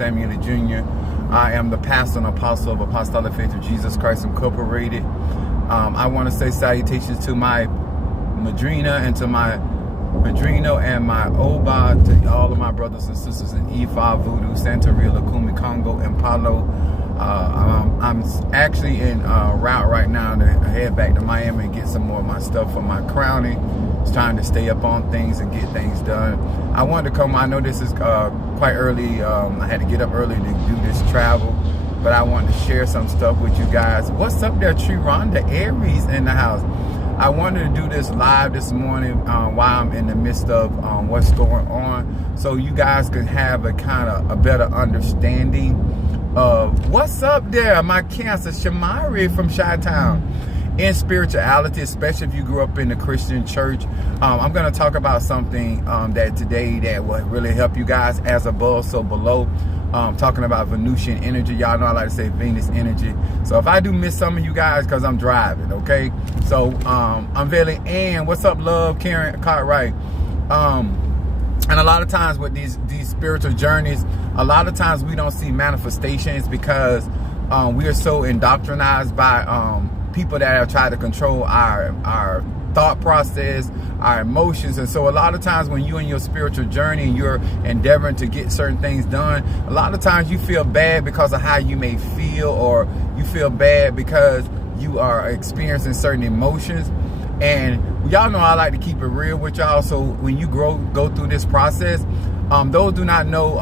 Samuel Jr. I am the pastor and apostle of Apostolic Faith of Jesus Christ Incorporated. I want to say salutations to my madrina and to my madrino and my oba, to all of my brothers and sisters in Ifa, Voodoo, Santeria, Lukumi, Congo, and Palo. I'm actually en route right now to head back to Miami and get some more of my stuff for my crowning. Just trying to stay up on things and get things done. I wanted to come. I know this is quite early. I had to get up early to do this travel, but I wanted to share some stuff with you guys. What's up there, Triranda Aries in the house? I wanted to do this live this morning while I'm in the midst of what's going on, so you guys can have a kind of a better understanding of what's up there. My Cancer, Shamari from Chi-Town. In spirituality, especially if you grew up in the Christian church, I'm going to talk about something that today that will really help you guys, as above, so below. Talking about Venusian energy. Y'all know I like to say Venus energy. So if I do miss some of you guys, because I'm driving, okay? So I'm very, and what's up, love, Karen Cartwright? And a lot of times with these spiritual journeys, a lot of times we don't see manifestations because we are so indoctrinized by people that have tried to control our thought process, our emotions. And so a lot of times when you're in your spiritual journey and you're endeavoring to get certain things done, a lot of times you feel bad because of how you may feel, or you feel bad because you are experiencing certain emotions. And y'all know I like to keep it real with y'all. So when you go through this process, those do not know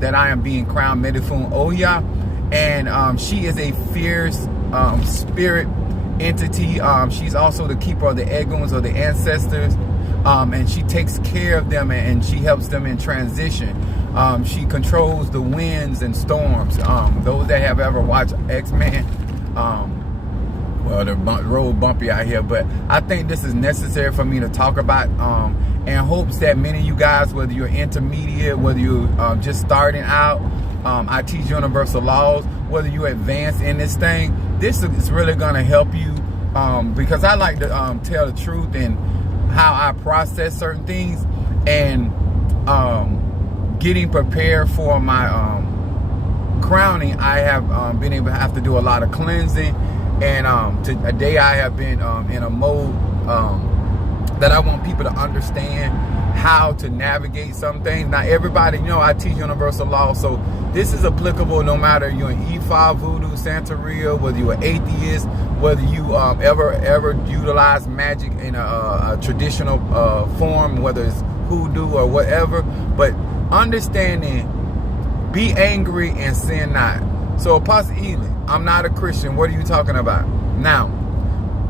that I am being crowned Medifun Oya, and she is a fierce spirit entity. She's also the keeper of the Eguns, or the ancestors, and she takes care of them and she helps them in transition. She controls the winds and storms. Those that have ever watched X-Men, well, the road bumpy out here, but I think this is necessary for me to talk about, in hopes that many of you guys, whether you're intermediate, whether you're just starting out, I teach universal laws, whether you advance in this thing, this is really going to help you, because I like to tell the truth and how I process certain things, and getting prepared for my crowning. I have been able to have to do a lot of cleansing, and today I have been in a mode that I want people to understand how to navigate some things. Now, everybody, you know, I teach universal law, so this is applicable no matter you're in Ifa, Voodoo, Santeria, whether you're an atheist, whether you ever utilize magic in a traditional form, whether it's hoodoo or whatever. But understanding, be angry and sin not. So Apostle Ely, I'm not a Christian. What are you talking about? Now,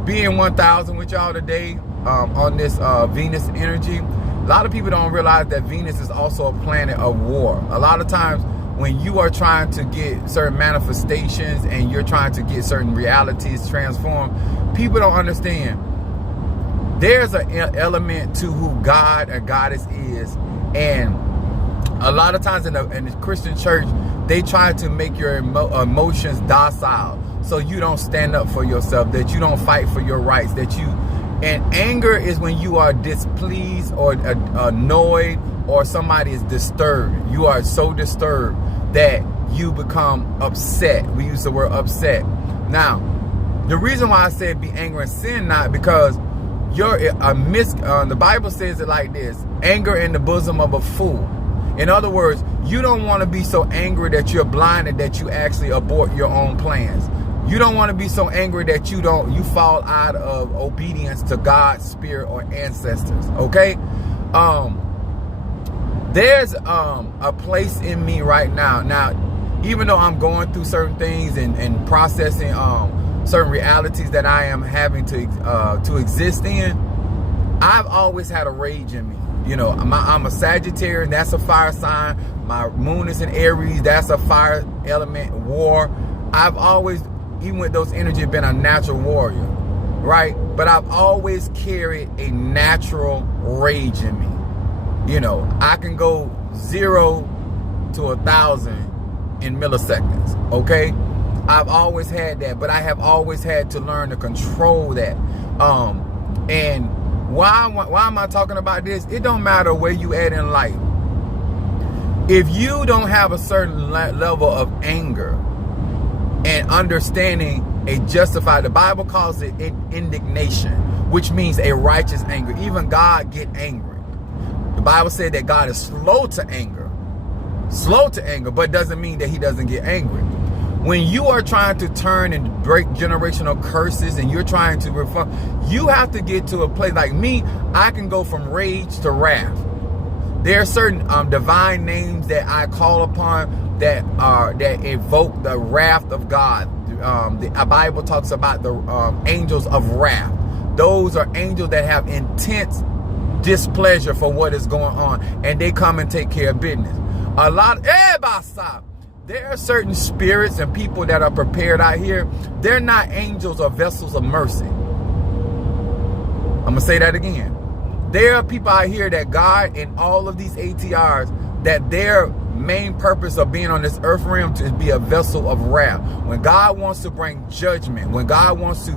being 1000 with y'all today on this Venus energy, a lot of people don't realize that Venus is also a planet of war. A lot of times when you are trying to get certain manifestations and you're trying to get certain realities transformed, people don't understand. There's an element to who God or Goddess is. And a lot of times in the Christian church, they try to make your emotions docile, so you don't stand up for yourself, that you don't fight for your rights, that you... And anger is when you are displeased or annoyed, or somebody is disturbed. You are so disturbed that you become upset. We use the word upset. Now, the reason why I said be angry and sin not, because you're the Bible says it like this: anger in the bosom of a fool. In other words, you don't want to be so angry that you're blinded that you actually abort your own plans. You don't want to be so angry that you fall out of obedience to God's spirit or ancestors. Okay? There's a place in me right now. Now, even though I'm going through certain things and processing certain realities that I am having to exist in, I've always had a rage in me. You know, I'm a Sagittarius, that's a fire sign. My moon is in Aries, that's a fire element, war. I've always, even with those energies, been a natural warrior, right? But I've always carried a natural rage in me. You know, I can go 0 to 1,000 in milliseconds, okay? I've always had that, but I have always had to learn to control that. And why am I talking about this? It don't matter where you at in life. If you don't have a certain level of anger and understanding a justified, the Bible calls it indignation, which means a righteous anger. Even God get angry. The Bible said that God is slow to anger, but doesn't mean that he doesn't get angry. When you are trying to turn and break generational curses and you're trying to reform, you have to get to a place. Like me, I can go from rage to wrath. There are certain divine names that I call upon that evoke the wrath of God. The Bible talks about the angels of wrath. Those are angels that have intense displeasure for what is going on, and they come and take care of business. There are certain spirits and people that are prepared out here. They're not angels or vessels of mercy. I'm going to say that again. There are people out here that God and all of these ATRs, that their main purpose of being on this earth realm to be a vessel of wrath. When God wants to bring judgment, when God wants to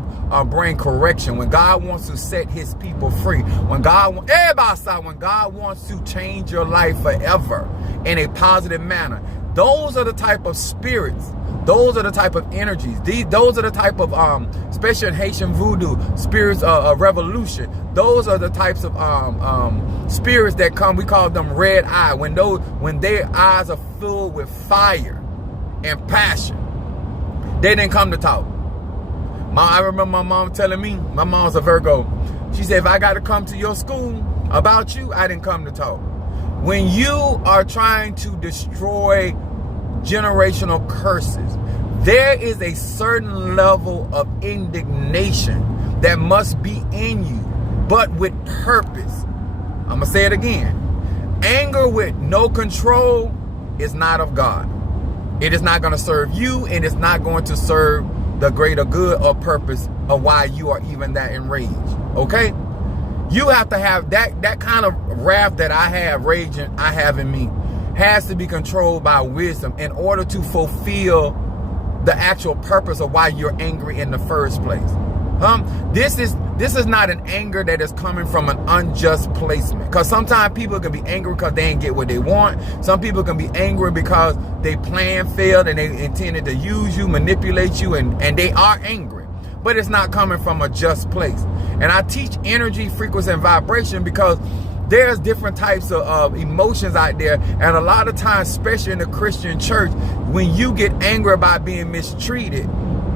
bring correction, when God wants to set his people free, when God wants to change your life forever in a positive manner, those are the type of spirits. Those are the type of energies. Those are the type of, especially in Haitian voodoo, spirits of revolution. Those are the types of spirits that come. We call them red eye. When their eyes are filled with fire and passion, they didn't come to talk. I remember my mom telling me, my mom's a Virgo. She said, if I got to come to your school about you, I didn't come to talk. When you are trying to destroy generational curses, there is a certain level of indignation that must be in you, but with purpose. I'm going to say it again. Anger with no control is not of God. It is not going to serve you, and it's not going to serve the greater good or purpose of why you are even that enraged. Okay? You have to have that kind of wrath that I have, raging I have in me, has to be controlled by wisdom in order to fulfill the actual purpose of why you're angry in the first place. This is not an anger that is coming from an unjust placement. Because sometimes people can be angry because they ain't get what they want. Some people can be angry because they plan failed and they intended to use you, manipulate you, and they are angry. But it's not coming from a just place. And I teach energy, frequency, and vibration because there's different types of emotions out there. And a lot of times, especially in the Christian church, when you get angry about being mistreated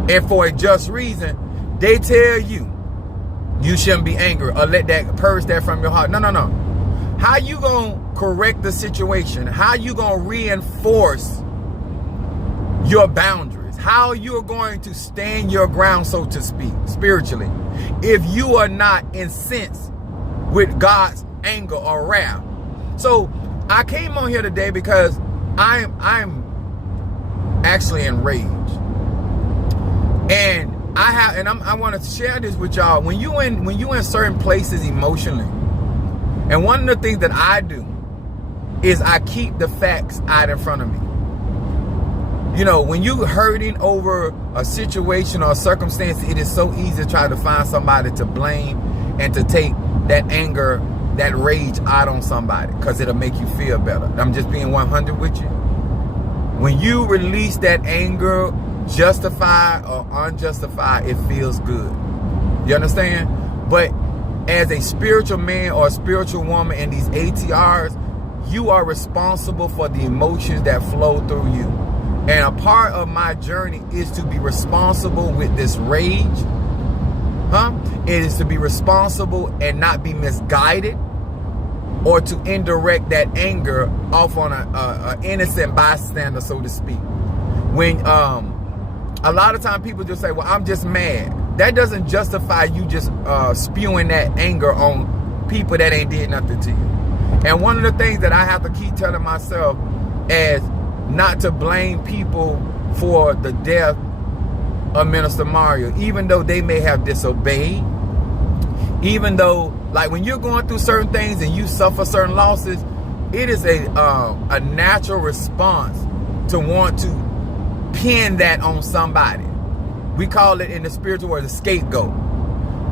and for a just reason, they tell you shouldn't be angry or let that purge that from your heart. No. How you gonna correct the situation? How you gonna reinforce your boundaries? How you're going to stand your ground, so to speak, spiritually, if you are not incensed with God's anger or wrath? So I came on here today because I'm actually enraged, and I want to share this with y'all. When you in certain places emotionally, and one of the things that I do is I keep the facts out in front of me. You know, when you hurting over a situation or a circumstance, it is so easy to try to find somebody to blame and to take that anger, that rage out on somebody because it'll make you feel better. I'm just being 100 with you. When you release that anger, justified or unjustified, it feels good. You understand? But as a spiritual man or a spiritual woman in these ATRs, you are responsible for the emotions that flow through you. And a part of my journey is to be responsible with this rage. It is to be responsible and not be misguided, or to indirect that anger off on a innocent bystander, so to speak. When a lot of times people just say, well, I'm just mad. That doesn't justify you just spewing that anger on people that ain't did nothing to you. And one of the things that I have to keep telling myself is not to blame people for the death of Minister Mario, even though they may have disobeyed, even though, like, when you're going through certain things and you suffer certain losses, it is a natural response to want to pin that on somebody. We call it in the spiritual world a scapegoat.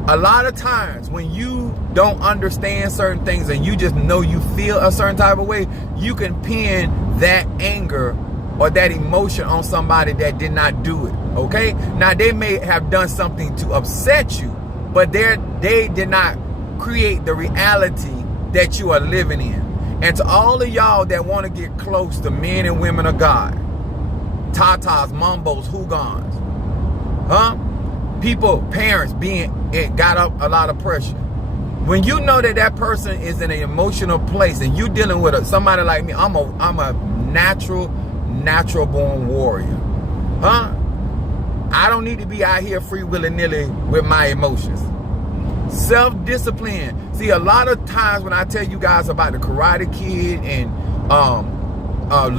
A lot of times when you don't understand certain things and you just know you feel a certain type of way, you can pin that anger or that emotion on somebody that did not do it, okay? Now, they may have done something to upset you, but they did not create the reality that you are living in. And to all of y'all that want to get close to men and women of God, tatas, mambos, hugans, people, parents got up a lot of pressure. When you know that that person is in an emotional place and you dealing with somebody like me, I'm a natural born warrior. I don't need to be out here free willy-nilly with my emotions. Self-discipline. See, a lot of times when I tell you guys about the Karate Kid and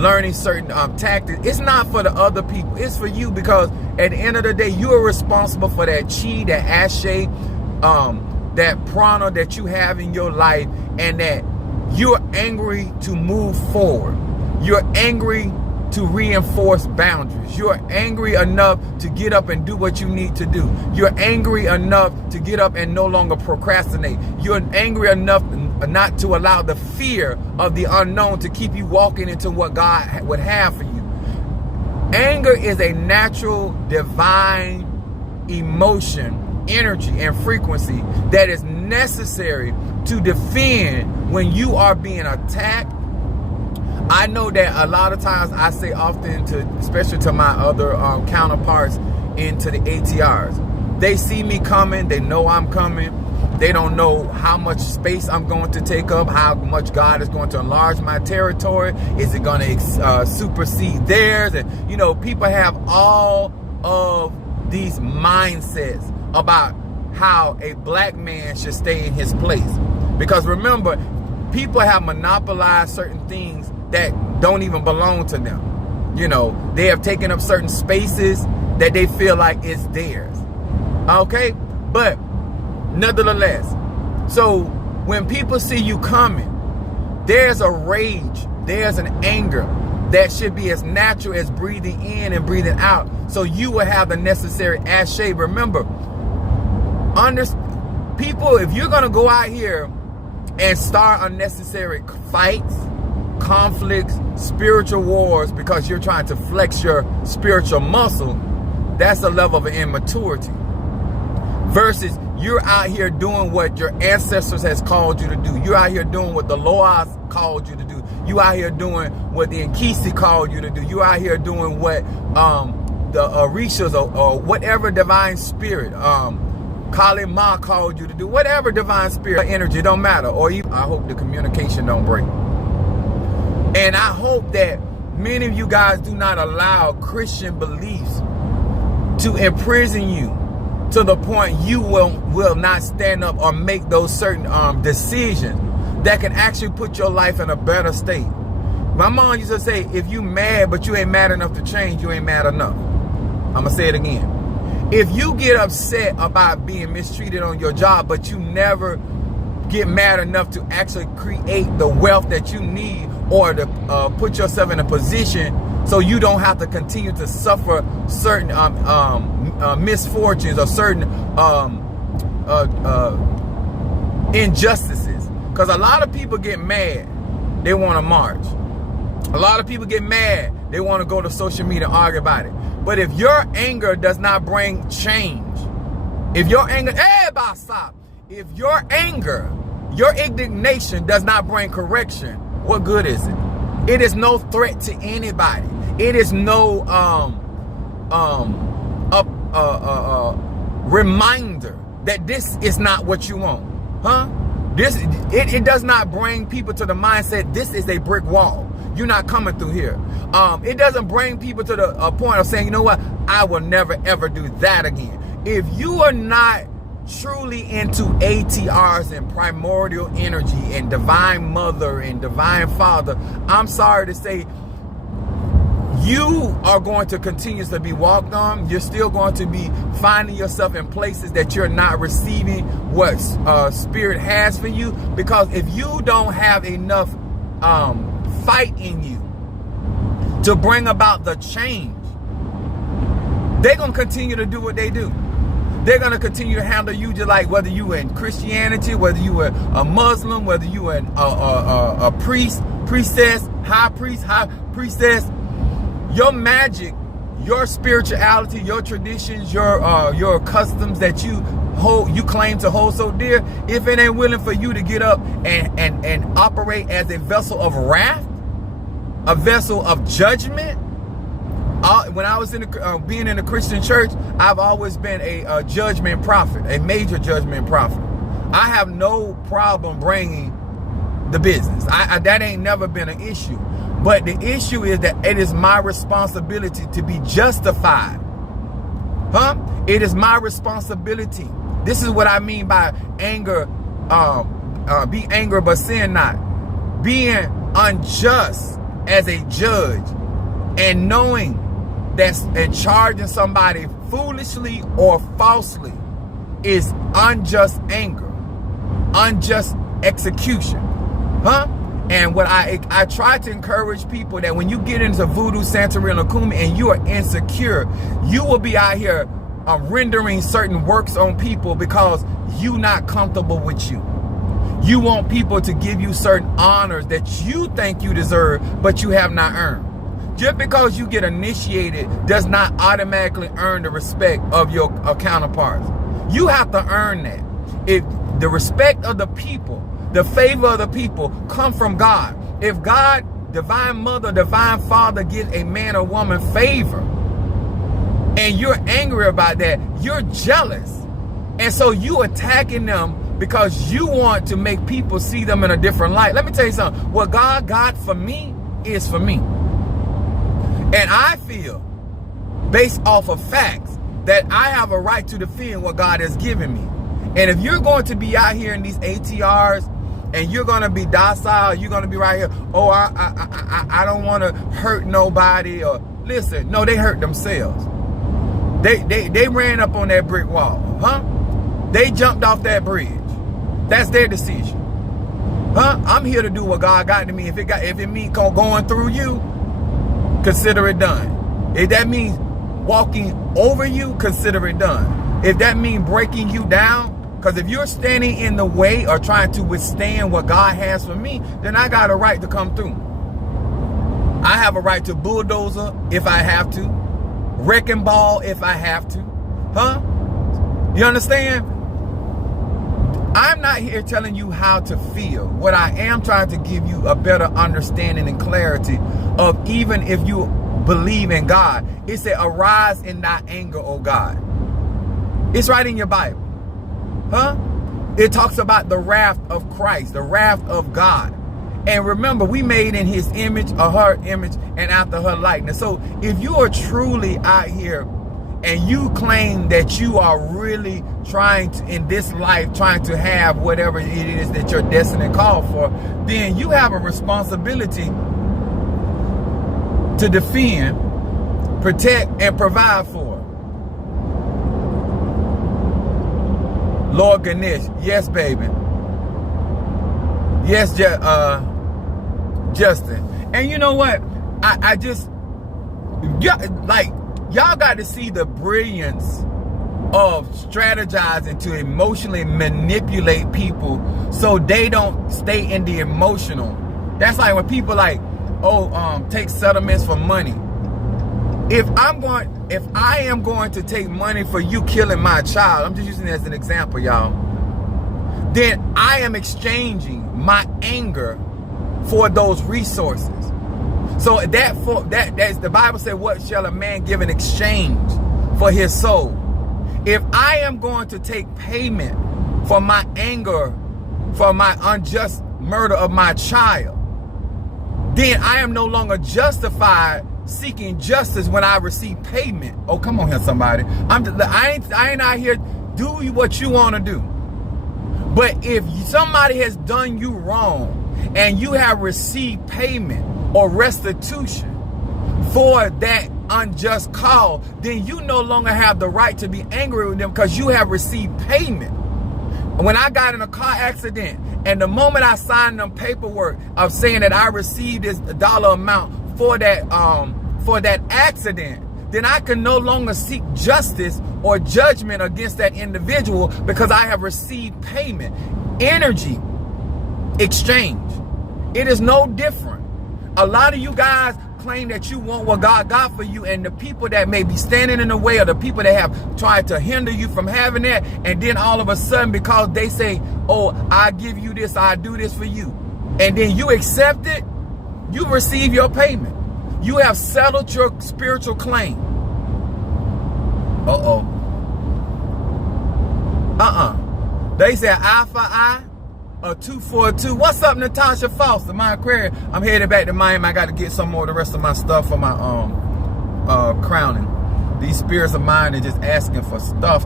learning certain tactics, it's not for the other people, it's for you, because at the end of the day, you are responsible for that chi, that ashe, that prana that you have in your life, and that you're angry to move forward. You're angry to reinforce boundaries. You're angry enough to get up and do what you need to do. You're angry enough to get up and no longer procrastinate. You're angry enough not to allow the fear of the unknown to keep you walking into what God would have for you. Anger is a natural, divine emotion, energy, and frequency that is necessary to defend when you are being attacked. I know that a lot of times I say often especially to my other counterparts into the ATRs, they see me coming, they know I'm coming, they don't know how much space I'm going to take up, how much God is going to enlarge my territory, is it going to supersede theirs? And people have all of these mindsets about how a black man should stay in his place. Because remember, people have monopolized certain things that don't even belong to them. They have taken up certain spaces that they feel like it's theirs. Okay? But nevertheless, so when people see you coming, there's a rage, there's an anger that should be as natural as breathing in and breathing out. So you will have the necessary ashe. Remember, people, if you're going to go out here and start unnecessary fights, conflicts, spiritual wars, because you're trying to flex your spiritual muscle, that's a level of immaturity. Versus you're out here doing what your ancestors has called you to do. You're out here doing what the Loas called you to do. You out here doing what the Nkisi called you to do. You out here doing what the Orishas or whatever divine spirit, Kali Ma called you to do. Whatever divine spirit, energy, don't matter. Or I hope the communication don't break. And I hope that many of you guys do not allow Christian beliefs to imprison you to the point you will not stand up or make those certain decisions that can actually put your life in a better state. My mom used to say, if you mad but you ain't mad enough to change, you ain't mad enough. I'm going to say it again. If you get upset about being mistreated on your job, but you never get mad enough to actually create the wealth that you need, or to put yourself in a position so you don't have to continue to suffer certain misfortunes or certain injustices. Because a lot of people get mad, they want to march. A lot of people get mad, they want to go to social media and argue about it. But if your anger does not bring change, if your anger, if your anger, your indignation does not bring correction, what good is it? It is no threat to anybody. It is no reminder that this is not what you want. It does not bring people to the mindset, this is a brick wall. You're not coming through here. It doesn't bring people to the point of saying, you know what, I will never ever do that again. If you are not truly into ATRs and primordial energy and divine mother and divine father, I'm sorry to say, you are going to continue to be walked on. You're still going to be finding yourself in places that you're not receiving what spirit has for you, because if you don't have enough fight in you to bring about the change, they're going to continue to do what they do. They're going to continue to handle you just like whether you in Christianity, whether you were a Muslim, whether you were a priest, priestess, high priest, high priestess. Your magic, your spirituality, your traditions, your customs that you claim to hold so dear, if it ain't willing for you to get up and operate as a vessel of wrath, a vessel of judgment. When I was being in a Christian church, I've always been a judgment prophet, a major judgment prophet. I have no problem bringing the business. That ain't never been an issue. But the issue is that it is my responsibility to be justified. It is my responsibility. This is what I mean by anger. Be angry but sin not. Being unjust as a judge and knowing and charging somebody foolishly or falsely is unjust anger, unjust execution. And what I try to encourage people that when you get into voodoo, Santeria, and Okumi and you are insecure, you will be out here rendering certain works on people because you not comfortable with you. You want people to give you certain honors that you think you deserve, but you have not earned. Just because you get initiated does not automatically earn the respect of your counterparts. You have to earn that. If the respect of the people, the favor of the people come from God. If God, divine mother, divine father gives a man or woman favor and you're angry about that, you're jealous. And so you attacking them because you want to make people see them in a different light. Let me tell you something. What God got for me is for me. And I feel, based off of facts, that I have a right to defend what God has given me. And if you're going to be out here in these ATRs and you're going to be docile, you're going to be right here, oh, I don't want to hurt nobody. Or listen, no, they hurt themselves. They ran up on that brick wall, They jumped off that bridge. That's their decision. I'm here to do what God got to me. If it means going through you, consider it done. If that means walking over you, consider it done. If that means breaking you down, because if you're standing in the way or trying to withstand what God has for me, then I got a right to come through. I have a right to bulldozer if I have to, wrecking ball if I have to. You understand? I'm not here telling you how to feel. What I am trying to give you a better understanding and clarity of, even if you believe in God, it said, arise in thy anger, O God. It's right in your Bible. It talks about the wrath of Christ, the wrath of God. And remember, we made in his image, or her image, and after her likeness. So if you are truly out here and you claim that you are really trying to, in this life, trying to have whatever it is that your destiny called for, then you have a responsibility to defend, protect, and provide for. Lord Ganesh, yes, baby. Yes, Justin. And you know what? I just, y'all got to see the brilliance of strategizing to emotionally manipulate people so they don't stay in the emotional. That's like when people take settlements for money. If I am going to take money for you killing my child, I'm just using it as an example, y'all, then I am exchanging my anger for those resources. So that's the Bible said, what shall a man give in exchange for his soul? If I am going to take payment for my anger, for my unjust murder of my child, then I am no longer justified seeking justice when I receive payment. Oh, come on here, somebody. I ain't out here, do what you want to do. But if somebody has done you wrong and you have received payment or restitution for that unjust call, then you no longer have the right to be angry with them because you have received payment. When I got in a car accident, and the moment I signed them paperwork of saying that I received this dollar amount for that accident, then I can no longer seek justice or judgment against that individual because I have received payment. Energy exchange. It is no different. A lot of you guys claim that you want what God got for you, and the people that may be standing in the way, or the people that have tried to hinder you from having that, and then all of a sudden, because they say, oh, I give you this, I do this for you, and then you accept it, you receive your payment. You have settled your spiritual claim. They say eye for eye, a tooth for a tooth. What's up, Natasha Foster, my Aquarius? I'm headed back to Miami. I got to get some more of the rest of my stuff for my crowning. These spirits of mine are just asking for stuff.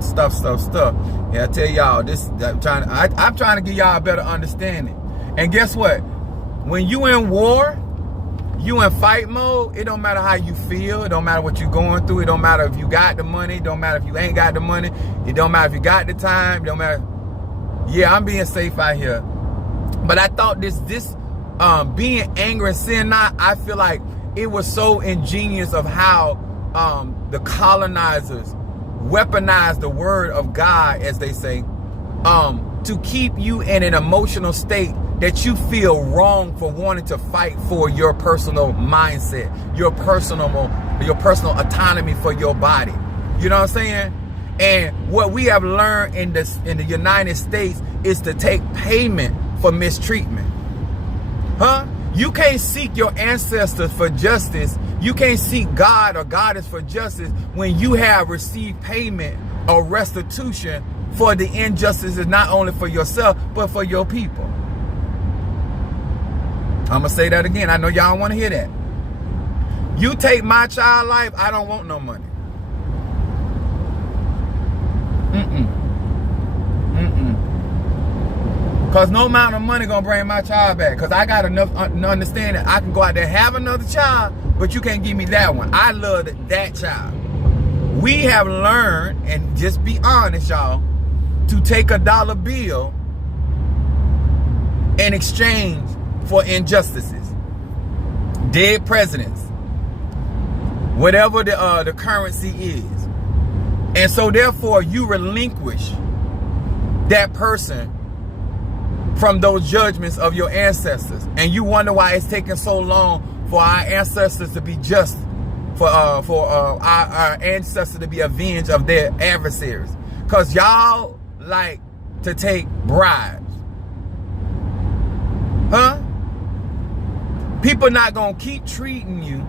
Yeah, I tell y'all, I'm trying to give y'all a better understanding. And guess what? When you in war, you in fight mode, it don't matter how you feel. It don't matter what you're going through. It don't matter if you got the money. It don't matter if you ain't got the money. It don't matter if you got the time. It don't matter. Yeah, I'm being safe out here. But I thought this being angry and sin not, I feel like it was so ingenious of how the colonizers weaponized the word of God, as they say, to keep you in an emotional state that you feel wrong for wanting to fight for your personal mindset, your personal autonomy for your body. You know what I'm saying? And what we have learned in the United States is to take payment for mistreatment. You can't seek your ancestors for justice. You can't seek God or goddess for justice when you have received payment or restitution for the injustices, not only for yourself, but for your people. I'm going to say that again. I know y'all want to hear that. You take my child life, I don't want no money. Because no amount of money going to bring my child back. Because I got enough understanding. I can go out there and have another child, but you can't give me that one. I love that child. We have learned, and just be honest, y'all, to take a dollar bill in exchange for injustices, dead presidents, whatever the currency is. And so therefore you relinquish that person from those judgments of your ancestors, and you wonder why it's taking so long for our ancestors to be just, for our ancestors to be avenged of their adversaries, because y'all like to take bribes. People not gonna keep treating you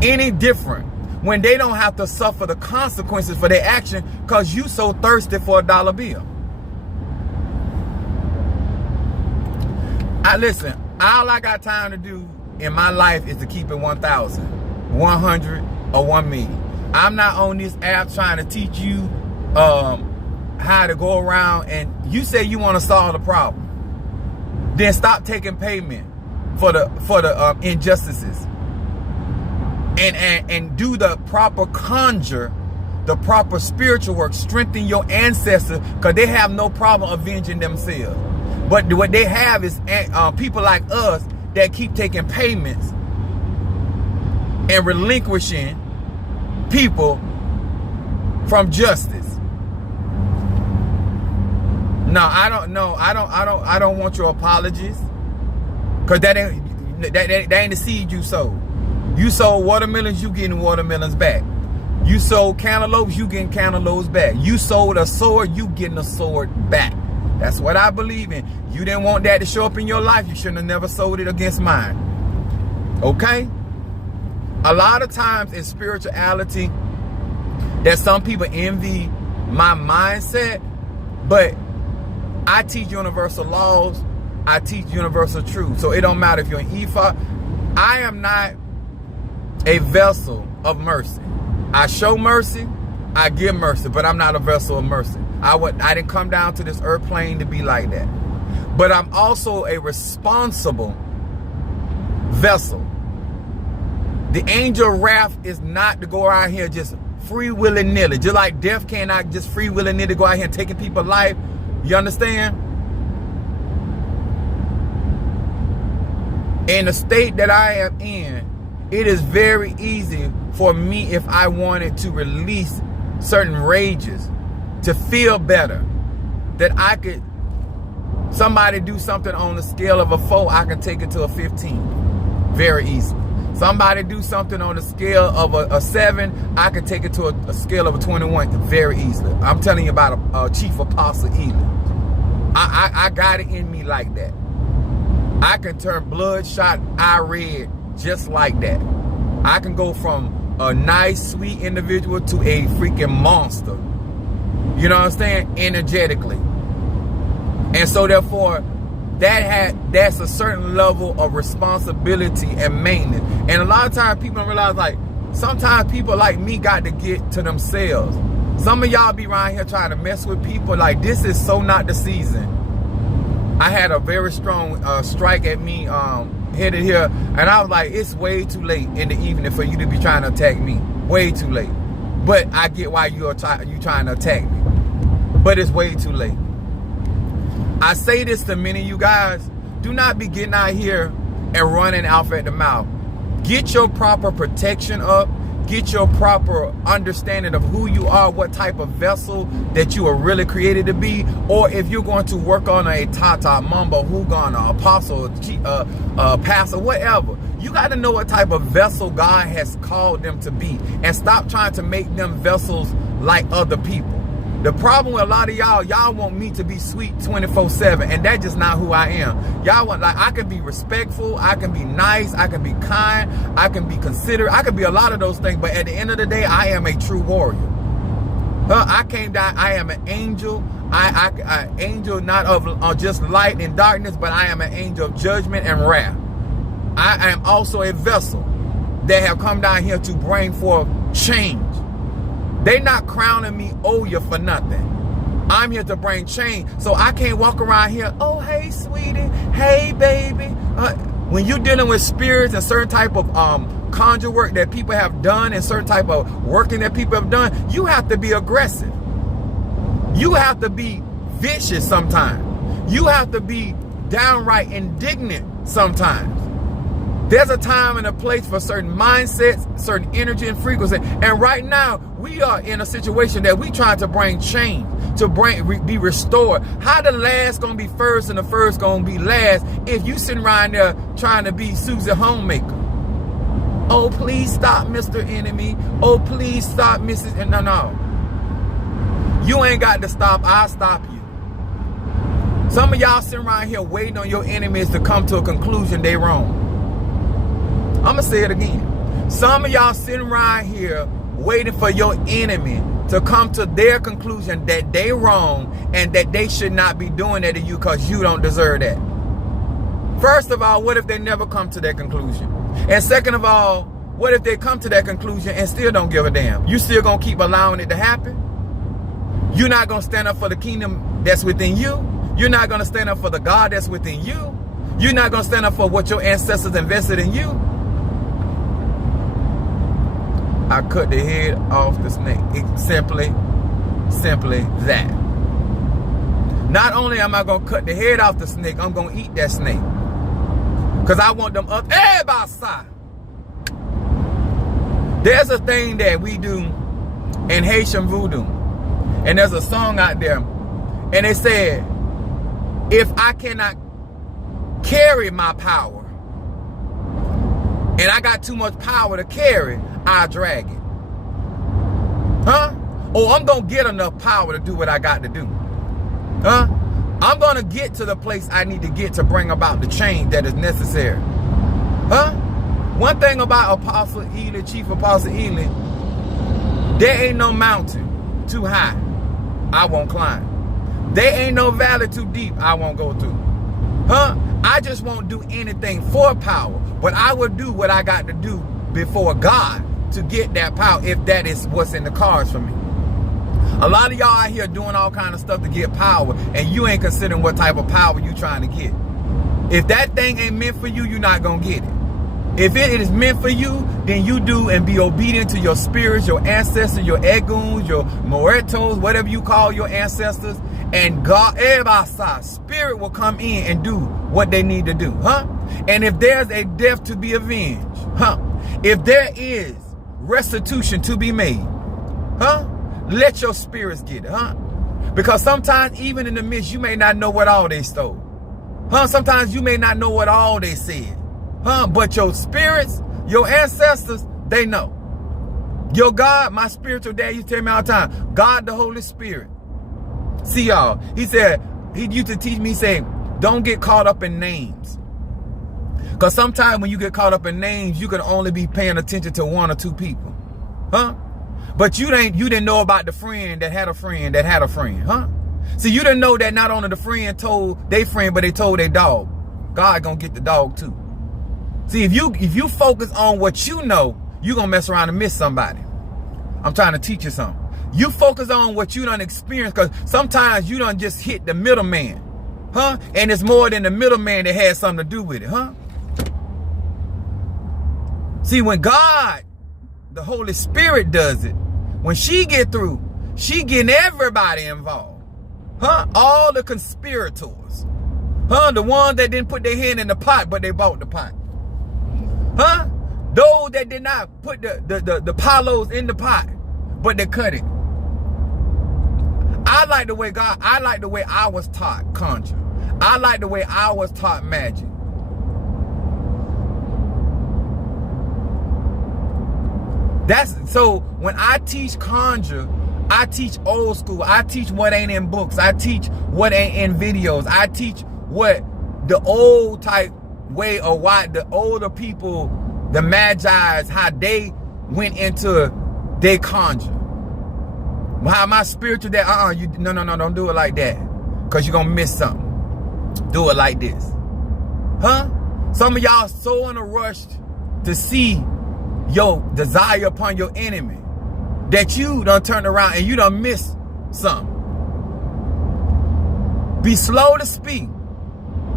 any different when they don't have to suffer the consequences for their action because you so thirsty for a dollar bill. Listen, all I got time to do in my life is to keep it 1,000, 100, or 1 million. I'm not on this app trying to teach you how to go around, and you say you want to solve the problem. Then stop taking payment for the injustices, and do the proper conjure, the proper spiritual work, strengthen your ancestors, because they have no problem avenging themselves. But what they have is people like us that keep taking payments and relinquishing people from justice. No, I don't know. I don't want your apologies, because that ain't the seed you sowed. You sold watermelons, you getting watermelons back. You sold cantaloupes, you getting cantaloupes back. You sold a sword, you getting a sword back. That's what I believe in. You didn't want that to show up in your life, you shouldn't have never sold it against mine. Okay? A lot of times in spirituality, that some people envy my mindset, but I teach universal laws. I teach universal truth. So it don't matter if you're an Ifa. I am not a vessel of mercy. I show mercy, I give mercy, but I'm not a vessel of mercy. I didn't come down to this earth plane to be like that. But I'm also a responsible vessel. The angel wrath is not to go around here just free willy-nilly. Just like death cannot just free willy-nilly go out here and taking people's life. You understand? In the state that I am in, it is very easy for me, if I wanted to release certain rages, to feel better, that I could, somebody do something on the scale of a 4, I can take it to a 15 very easily. Somebody do something on the scale of a 7, I can take it to a scale of a 21 very easily. I'm telling you about a Chief Apostle Ely. I got it in me like that. I can turn bloodshot eye red just like that. I can go from a nice, sweet individual to a freaking monster. You know what I'm saying? Energetically. And so therefore, that's a certain level of responsibility and maintenance. And a lot of times people don't realize, like, sometimes people like me got to get to themselves. Some of y'all be around here trying to mess with people. Like, this is so not the season. I had a very strong strike at me headed here, and I was like, it's way too late in the evening for you to be trying to attack me. Way too late. But I get why you trying to attack me. But it's way too late. I say this to many of you guys. Do not be getting out here and running off at the mouth. Get your proper protection up. Get your proper understanding of who you are, what type of vessel that you are really created to be. Or if you're going to work on a Tata, Mamba, Hugana, Apostle, Pastor, whatever. You got to know what type of vessel God has called them to be. And stop trying to make them vessels like other people. The problem with a lot of y'all want me to be sweet 24/7, and that's just not who I am. Y'all want, like, I can be respectful, I can be nice, I can be kind, I can be considerate, I can be a lot of those things, but at the end of the day, I am a true warrior. I came down, I am an angel, I angel not of just light and darkness, but I am an angel of judgment and wrath. I am also a vessel that have come down here to bring forth change. They not crowning me Oya for nothing. I'm here to bring change. So I can't walk around here, oh, hey, sweetie, hey, baby. When you're dealing with spirits and certain type of conjure work that people have done and certain type of working that people have done, you have to be aggressive. You have to be vicious sometimes. You have to be downright indignant sometimes. There's a time and a place for certain mindsets, certain energy and frequency. And right now, we are in a situation that we trying to bring change, to be restored. How the last gonna be first and the first gonna be last if you sitting around there trying to be Susie Homemaker? Oh, please stop, Mr. Enemy. Oh, please stop, Mrs. No. You ain't got to stop. I'll stop you. Some of y'all sitting around here waiting on your enemies to come to a conclusion they wrong. I'm going to say it again. Some of y'all sitting around here waiting for your enemy to come to their conclusion that they wrong and that they should not be doing that to you because you don't deserve that. First of all, what if they never come to that conclusion? And second of all, what if they come to that conclusion and still don't give a damn? You still going to keep allowing it to happen? You're not going to stand up for the kingdom that's within you. You're not going to stand up for the God that's within you. You're not going to stand up for what your ancestors invested in you. I cut the head off the snake. It's simply that. Not only am I going to cut the head off the snake, I'm going to eat that snake. Because I want them up. Everybody side. There's a thing that we do in Haitian voodoo. And there's a song out there. And it said, if I cannot carry my power, and I got too much power to carry, I'll drag it. Huh? Or I'm going to get enough power to do what I got to do. Huh? I'm going to get to the place I need to get to bring about the change that is necessary. Huh? One thing about Apostle Ely, Chief Apostle Ely, there ain't no mountain too high I won't climb. There ain't no valley too deep I won't go through. Huh? I just won't do anything for power, but I will do what I got to do before God to get that power if that is what's in the cards for me. A lot of y'all out here doing all kind of stuff to get power, and you ain't considering what type of power you trying to get. If that thing ain't meant for you, you're not going to get it. If it is meant for you, then you do and be obedient to your spirits, your ancestors, your eguns, your moretos, whatever you call your ancestors. And God, everybody's spirit will come in and do what they need to do. Huh? And if there's a death to be avenged, huh? If there is restitution to be made, let your spirits get it, because sometimes even in the midst, you may not know what all they stole. Sometimes you may not know what all they said. But your spirits, your ancestors, they know. Your God, my spiritual dad used to tell me all the time, God the Holy Spirit. See y'all, he said, he used to teach me, saying, don't get caught up in names. Because sometimes when you get caught up in names, you can only be paying attention to one or two people. But you didn't know about the friend that had a friend that had a friend. See, you didn't know that not only the friend told their friend, but they told their dog. God gonna get the dog too. See, if you focus on what you know, you're gonna mess around and miss somebody. I'm trying to teach you something. You focus on what you done experienced, because sometimes you done just hit the middleman. And it's more than the middleman that has something to do with it, See, when God, the Holy Spirit does it, when she get through, she getting everybody involved. All the conspirators. The ones that didn't put their hand in the pot, but they bought the pot. Those that did not put the palos in the pot, but they cut it. I like the way I was taught conjure. I like the way I was taught magic. So when I teach conjure, I teach old school. I teach what ain't in books. I teach what ain't in videos. I teach what the old type way, or why the older people, the magi's, how they went into their conjure. How my spiritual dad, no, don't do it like that, because you're going to miss something. Do it like this. Some of y'all so in a rush to see your desire upon your enemy that you done turn around and you done miss something. Be slow to speak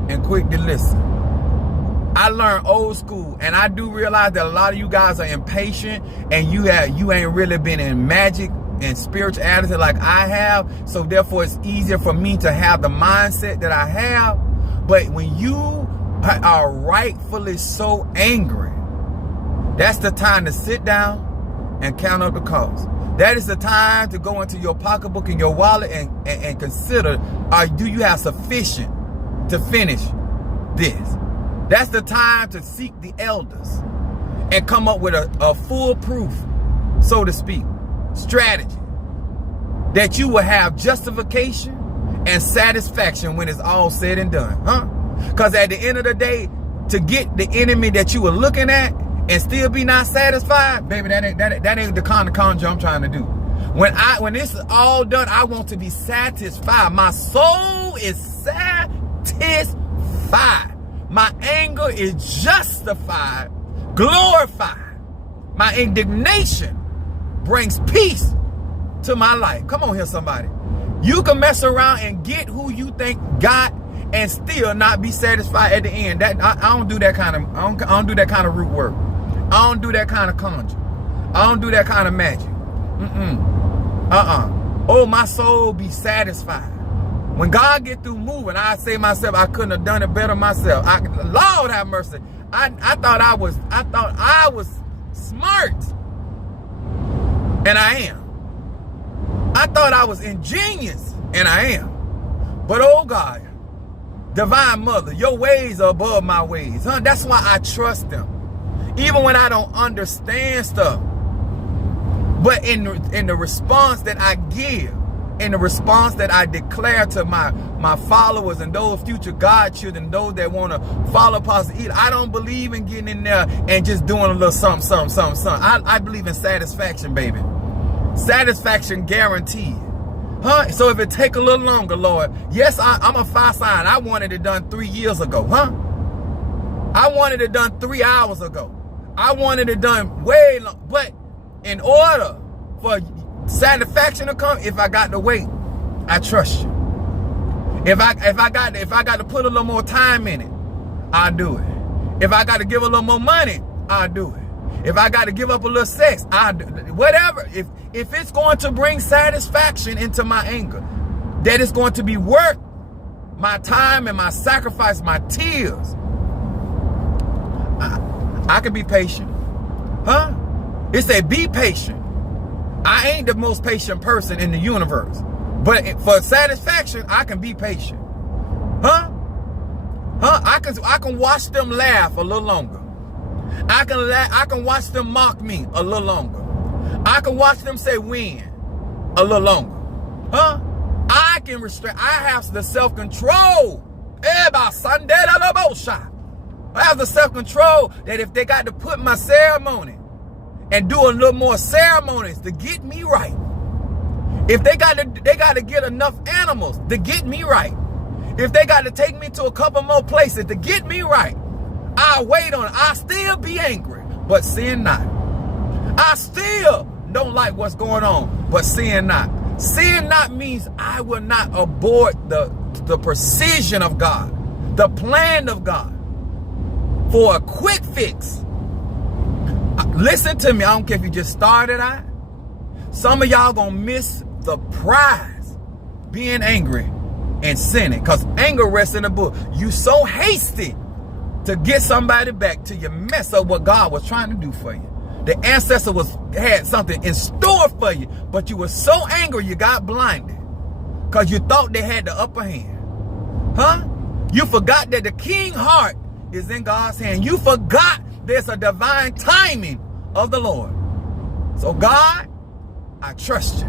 and quick to listen. I learned old school, and I do realize that a lot of you guys are impatient, and you ain't really been in magic and spirituality like I have. So therefore it's easier for me to have the mindset that I have. But when you are rightfully so angry, that's the time to sit down and count up the cost. That is the time to go into your pocketbook and your wallet and consider, do you have sufficient to finish this? That's the time to seek the elders and come up with a foolproof, so to speak, strategy that you will have justification and satisfaction when it's all said and done. Because at the end of the day, to get the enemy that you were looking at and still be not satisfied, baby, that ain't the kind of conjure I'm trying to do. When this is all done, I want to be satisfied. My soul is satisfied. My anger is justified, glorified. My indignation brings peace to my life. Come on here, somebody. You can mess around and get who you think got and still not be satisfied at the end. I don't do that kind of. I don't do that kind of root work. I don't do that kind of conjure. I don't do that kind of magic. Oh, my soul be satisfied. When God get through moving, I say myself, I couldn't have done it better myself. Lord have mercy. I thought I was smart, and I am. I thought I was ingenious, and I am. But oh God, Divine Mother, your ways are above my ways. That's why I trust them. Even when I don't understand stuff. But in the response that I give, in the response that I declare to my followers and those future God children, those that want to follow Apostle Ely, I don't believe in getting in there and just doing a little something. I believe in satisfaction, baby. Satisfaction guaranteed. So if it take a little longer, Lord, yes, I'm a fire sign. I wanted it done 3 years ago, I wanted it done 3 hours ago. I wanted it done way long. But in order for satisfaction to come, if I got to wait, I trust you. If I got to put a little more time in it, I'll do it. If I got to give a little more money, I'll do it. If I got to give up a little sex, I'll do it. Whatever. If it's going to bring satisfaction into my anger, that it's going to be worth my time and my sacrifice, my tears, I can be patient. Huh? It said, be patient. I ain't the most patient person in the universe. But for satisfaction, I can be patient. Huh? Huh? I can watch them laugh a little longer. I can watch them mock me a little longer. I can watch them say win a little longer. Huh? I can restrain. I have the self-control. I have the self-control that if they got to put my ceremony and do a little more ceremonies to get me right. If they got to get enough animals to get me right. If they got to take me to a couple more places to get me right, I'll wait on it. I'll still be angry, but sin not. I still don't like what's going on, but sin not. Sin not means I will not abort the precision of God, the plan of God for a quick fix. Listen to me. I don't care if you just started out. Some of y'all gonna miss the prize being angry and sinning, because anger rests in the book. You so hasty to get somebody back till you mess up what God was trying to do for you. The ancestor had something in store for you, but you were so angry you got blinded because you thought they had the upper hand. Huh? You forgot that the king heart is in God's hand. You forgot there's a divine timing of the Lord. So God, I trust you.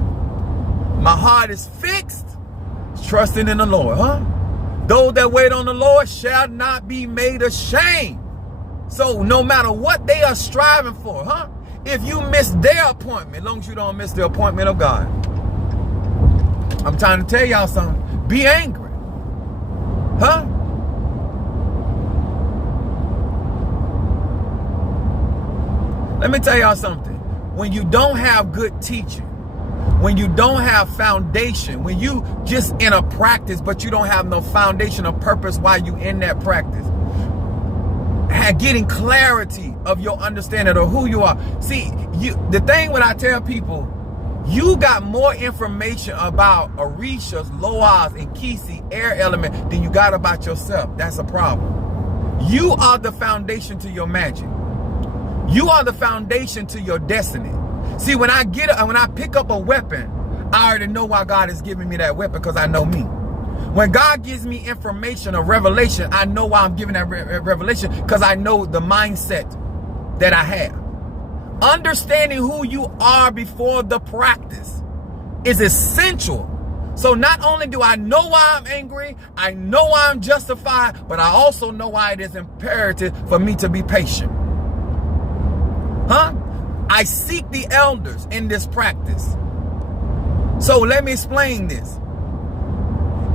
My heart is fixed, trusting in the Lord. Huh? Those that wait on the Lord shall not be made ashamed. So no matter what they are striving for, huh? If you miss their appointment, as long as you don't miss the appointment of God. I'm trying to tell y'all something. Be angry. Huh? Let me tell y'all something. When you don't have good teaching, when you don't have foundation, when you just in a practice, but you don't have no foundation or purpose while you in that practice, getting clarity of your understanding of who you are. See, the thing when I tell people, you got more information about Orishas, Loas, and Kisi, air element, than you got about yourself. That's a problem. You are the foundation to your magic. You are the foundation to your destiny. See, when I pick up a weapon, I already know why God is giving me that weapon, because I know me. When God gives me information or revelation, I know why I'm giving that revelation, because I know the mindset that I have. Understanding who you are before the practice is essential. So not only do I know why I'm angry, I know why I'm justified, but I also know why it is imperative for me to be patient. Huh? I seek the elders in this practice. So let me explain this.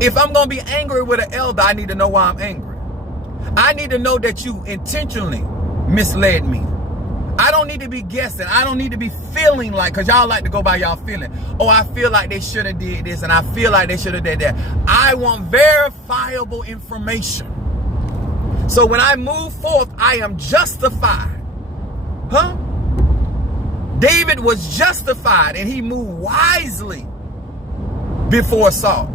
If I'm going to be angry with an elder, I need to know why I'm angry. I need to know that you intentionally misled me. I don't need to be guessing. I don't need to be feeling like, because y'all like to go by y'all feeling. Oh, I feel like they should have did this, and I feel like they should have did that. I want verifiable information. So when I move forth, I am justified. Huh? David was justified, and he moved wisely before Saul.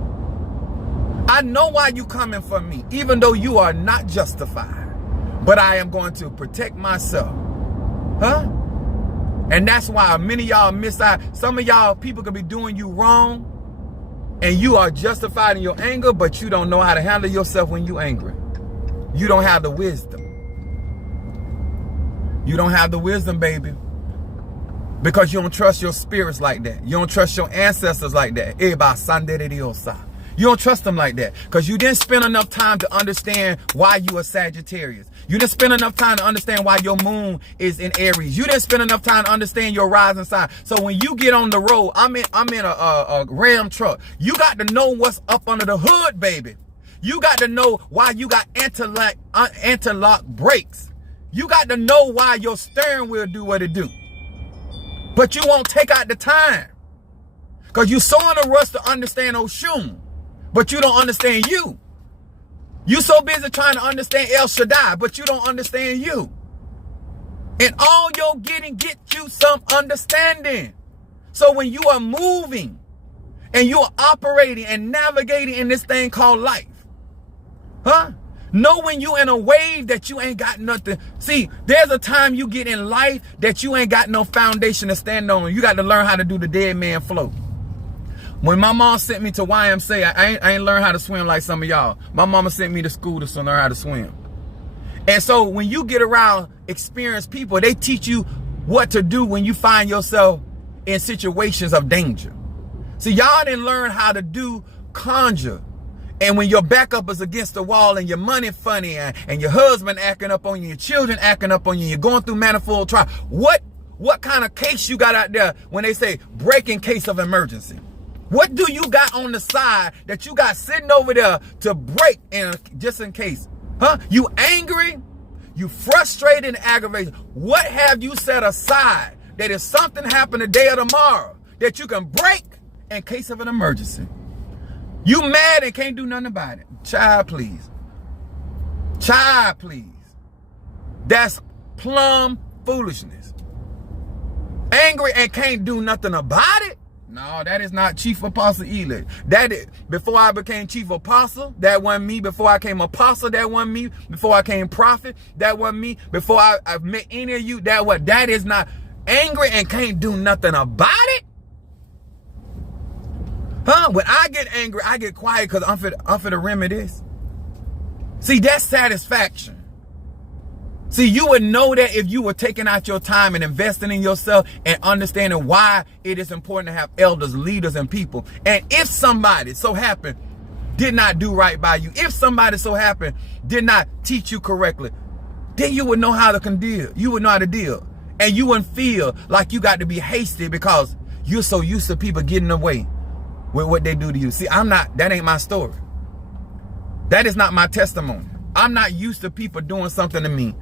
I know why you coming for me, even though you are not justified. But I am going to protect myself. Huh? And that's why many of y'all miss out. Some of y'all people could be doing you wrong, and you are justified in your anger, but you don't know how to handle yourself when you're angry. You don't have the wisdom. You don't have the wisdom, baby. Because you don't trust your spirits like that. You don't trust your ancestors like that. You don't trust them like that. Because you didn't spend enough time to understand why you are Sagittarius. You didn't spend enough time to understand why your moon is in Aries. You didn't spend enough time to understand your rising sign. So when you get on the road, I'm in a Ram truck. You got to know what's up under the hood, baby. You got to know why you got interlock brakes. You got to know why your steering wheel do what it do. But you won't take out the time. Because you're so in a rush to understand Oshun. But you don't understand you. You so busy trying to understand El Shaddai, but you don't understand you. And all you're getting, get you some understanding. So when you are moving and you are operating and navigating in this thing called life, huh? Know when you in a wave that you ain't got nothing. See, there's a time you get in life that you ain't got no foundation to stand on. You got to learn how to do the dead man float. When my mom sent me to YMCA, I ain't learned how to swim like some of y'all. My mama sent me to school to learn how to swim. And so when you get around experienced people, they teach you what to do when you find yourself in situations of danger. See, y'all didn't learn how to do conjure. And when your backup is against the wall and your money funny and your husband acting up on you, your children acting up on you, you're going through manifold trial. What kind of case you got out there when they say break in case of emergency? What do you got on the side that you got sitting over there to break in just in case? Huh? You angry? You frustrated and aggravated? What have you set aside that if something happened today or tomorrow that you can break in case of an emergency? You mad and can't do nothing about it. Child, please. Child, please. That's plumb foolishness. Angry and can't do nothing about it? No, that is not Chief Apostle Eli. That is, before I became Chief Apostle, that wasn't me. Before I came Apostle, that wasn't me. Before I came Prophet, that wasn't me. Before I met any of you, that is not. Angry and can't do nothing about it? Huh? When I get angry, I get quiet because I'm for the remedy this. See, that's satisfaction. See, you would know that if you were taking out your time and investing in yourself and understanding why it is important to have elders, leaders, and people. And if somebody so happened did not do right by you, if somebody so happened did not teach you correctly, then you would know how to deal. You would know how to deal. And you wouldn't feel like you got to be hasty because you're so used to people getting away with what they do to you. See, that ain't my story. That is not my testimony. I'm not used to people doing something to me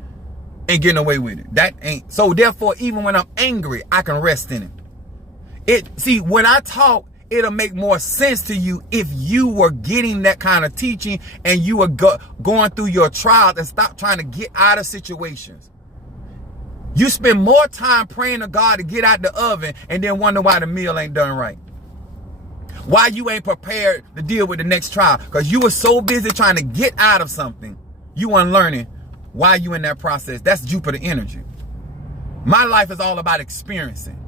and getting away with it. That ain't. So therefore, even when I'm angry, I can rest in it. See, when I talk, it'll make more sense to you if you were getting that kind of teaching and you were going through your trials and stop trying to get out of situations. You spend more time praying to God to get out the oven and then wonder why the meal ain't done right. Why you ain't prepared to deal with the next trial. Because you were so busy trying to get out of something, you weren't learning why you in that process. That's Jupiter energy. My life is all about experiencing.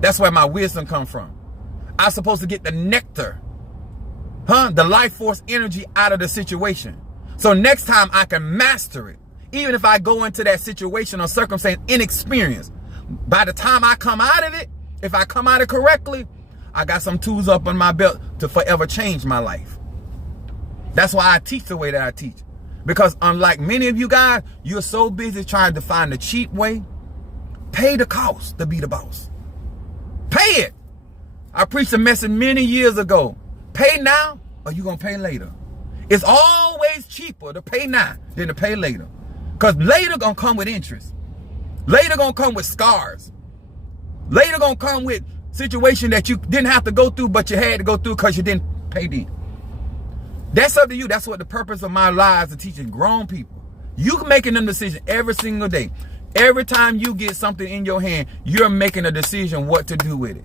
That's where my wisdom comes from. I'm supposed to get the nectar, the life force energy out of the situation. So next time I can master it. Even if I go into that situation or circumstance inexperienced, by the time I come out of it, if I come out of it correctly, I got some tools up on my belt to forever change my life. That's why I teach the way that I teach. Because unlike many of you guys, you're so busy trying to find the cheap way. Pay the cost to be the boss. Pay it. I preached a message many years ago. Pay now or you going to pay later. It's always cheaper to pay now than to pay later. Because later going to come with interest. Later going to come with scars. Later going to come with situation that you didn't have to go through, but you had to go through because you didn't pay then. That's up to you. That's what the purpose of my lives is, teaching grown people. You making them decisions every single day. Every time you get something in your hand, you're making a decision what to do with it.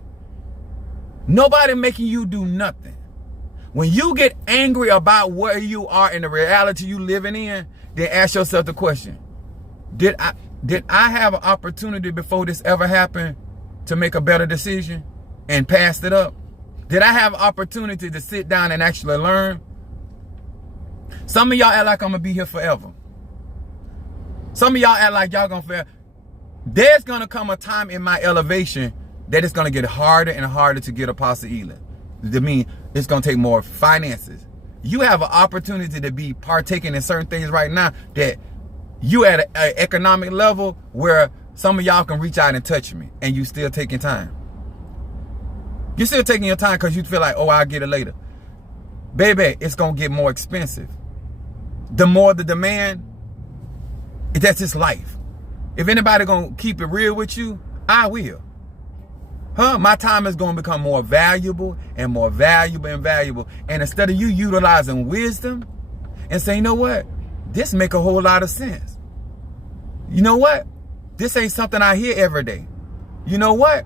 Nobody making you do nothing. When you get angry about where you are and the reality you living in, then ask yourself the question, did I have an opportunity before this ever happened to make a better decision and passed it up? Did I have an opportunity to sit down and actually learn? Some of y'all act like I'm going to be here forever. Some of y'all act like y'all going to fail. There's going to come a time in my elevation that it's going to get harder and harder to get Apostle Eli. I mean, it's going to take more finances. You have an opportunity to be partaking in certain things right now that you at an economic level where some of y'all can reach out and touch me and you still taking time. You're still taking your time because you feel like, oh, I'll get it later. Baby, it's going to get more expensive. The more the demand, that's just life. If anybody going to keep it real with you, I will. My time is going to become more valuable and more valuable and valuable. And instead of you utilizing wisdom and saying, you know what? This make a whole lot of sense. You know what? This ain't something I hear every day. You know what?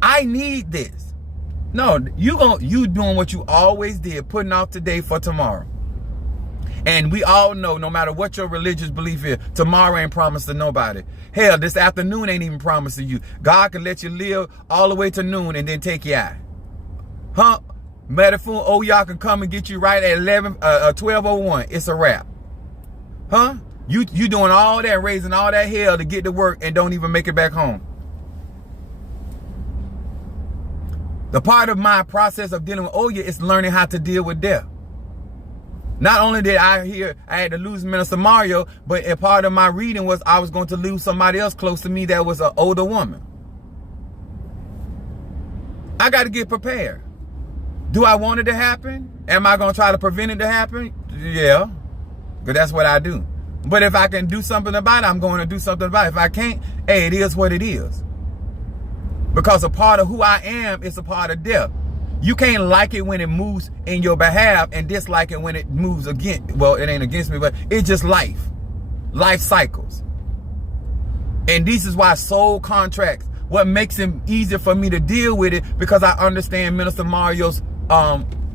I need this. No, you doing what you always did, putting off today for tomorrow. And we all know, no matter what your religious belief is, tomorrow ain't promised to nobody. Hell, this afternoon ain't even promised to you. God can let you live all the way to noon and then take you out. Huh? Metaphor, oh, y'all can come and get you right at 12:01. It's a wrap. Huh? You doing all that, raising all that hell to get to work and don't even make it back home. The part of my process of dealing with Oya is learning how to deal with death. Not only did I had to lose Minister Mario, but a part of my reading was I was going to lose somebody else close to me that was an older woman. I got to get prepared. Do I want it to happen? Am I going to try to prevent it to happen? Yeah, because that's what I do. But if I can do something about it, I'm going to do something about it. If I can't, hey, it is what it is. Because a part of who I am is a part of death. You can't like it when it moves in your behalf and dislike it when it moves against. Well, it ain't against me, but it's just life. Life cycles. And this is why soul contracts, what makes it easier for me to deal with it, because I understand Minister Mario's